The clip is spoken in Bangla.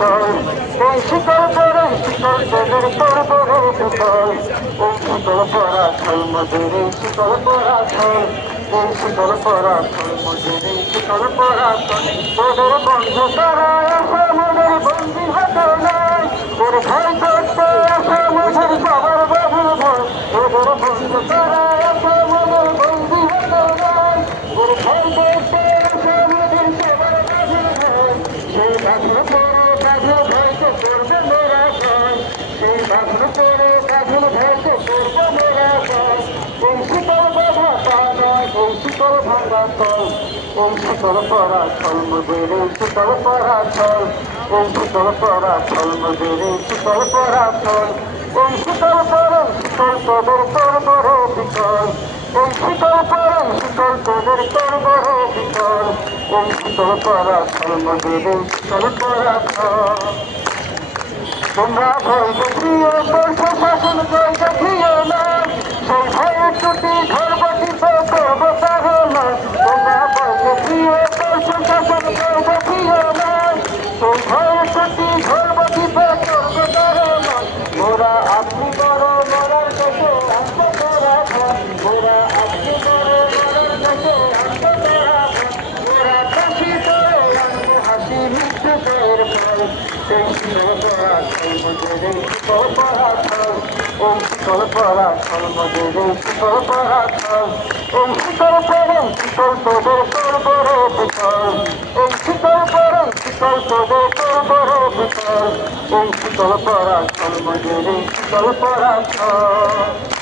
বিকল এই শিকল পরে শিকল তোদের করবো রে বিকল এই শিকল পরা ছল মদের এই শিকল পরা ছল এই শিকল পরা ছল মদের এই শিকল পরা ছল তোদের বন্ধু তারা আসে মোদের বন্দি হতে নাই ওর ভয় করতে আসে মোদের সবার বাবুর ভয় তোদের বন্ধু তারা আসে মোদের বন্দি হতে নাই ওর ভয় করতে আসে মোদের সবার বাবুর ভয় সেই বাঘুর পরে বাঘুর ভয়কে করবে মোরা ভয় সেই বাঘুর পরে বাঘুর ভয়কে করবে মোরা ভয় এই শিকল বাধা পা নয় এই শিকল ভাঙা তল এই শিকল পরা ছল মদের এই শিকল পরা ছল এই শিকল পরা ছল মদের এই শিকল পরা ছল এই শিকল পরে শিকল তোদের করবো রে বিকল এই শিকল পরে শিকল তোদের করবো রে বিকল এই শিকল পরা ছল মদের এই শিকল পরা ছল তোমরা ভয় দেখিয়ে করছো শাসন জয় দেখিয়ে না সেই ভয়ের ছুটি ধরবো টিপে করবো তাহলে তোমরা ভয় দেখিয়ে করছো শাসন জয় দেখিয়ে না সেই ভয়ের ছুটি ধরবো টিপে করবো তাহলে মোরা আপনি বড় মরার কাছে আসবো তোরা মোরা আপনি বড় মরার কাছে আসবো তোরা মোরা কাশি করে আনবো হাসি মৃত্যু জয়ের ফল সেই শিকল পরা ছল মদের এই শিকল পরা ছল এই শিকল পরা ছল মদের এই শিকল পরা ছল এই শিকল পরে শিকল তোদের করবো রে বিকল এই শিকল পরে শিকল তোদের করবো রে বিকল এই শিকল পরা ছল মদের এই শিকল পরা ছল।